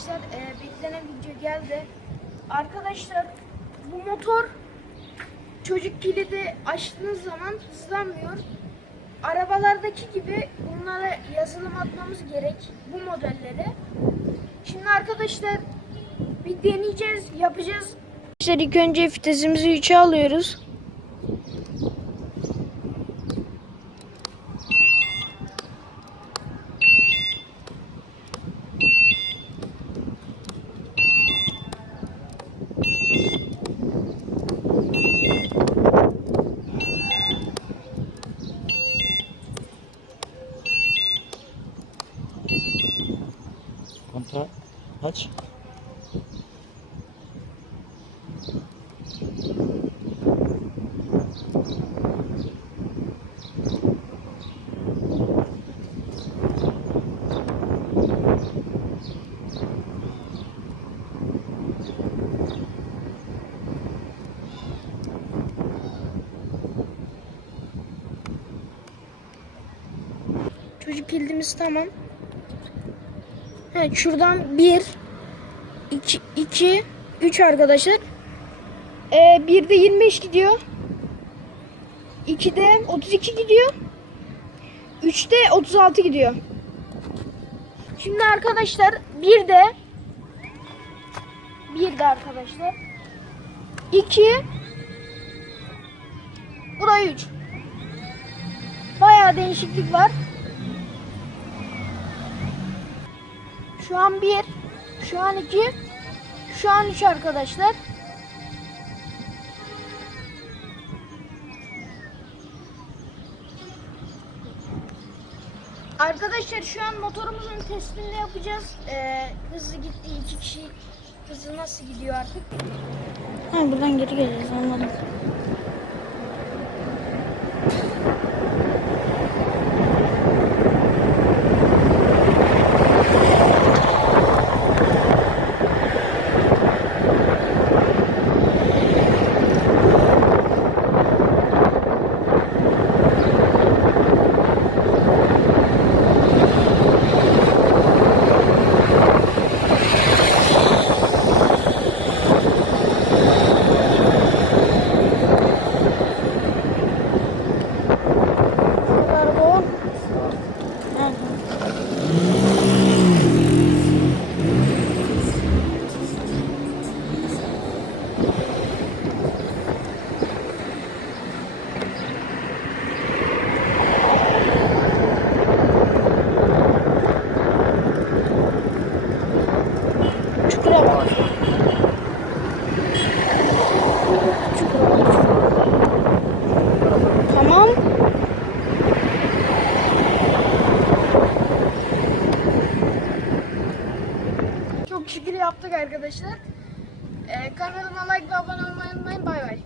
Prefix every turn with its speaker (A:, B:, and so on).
A: Arkadaşlar e, beklenen video geldi. Arkadaşlar bu motor çocuk kilidi açtığınız zaman hızlanmıyor. Arabalardaki gibi bunlara yazılım atmamız gerek bu modelleri. Şimdi arkadaşlar bir deneyeceğiz, yapacağız. Arkadaşlar ilk önce vitesimizi 3'e alıyoruz.
B: Kontra aç.
A: Çocuk kilidimiz tamam. Evet şuradan 1 2 2 3 arkadaşlar. Ee, 1'de 25 gidiyor. 2'de 32 gidiyor. 3'te 36 gidiyor. Şimdi arkadaşlar 1'de 1'de arkadaşlar 2 Buraya 3 Bayağı değişiklik var. Şu an 1, şu an 2, şu an 3 arkadaşlar. Arkadaşlar şu an motorumuzun testini yapacağız. Ee, hızlı gitti iki kişi hızı nasıl gidiyor artık? Ha, buradan geri geleceğiz anladım. Çok şükür yaptık arkadaşlar. Ee, kanalıma like ve abone olmayı unutmayın. Bay bay.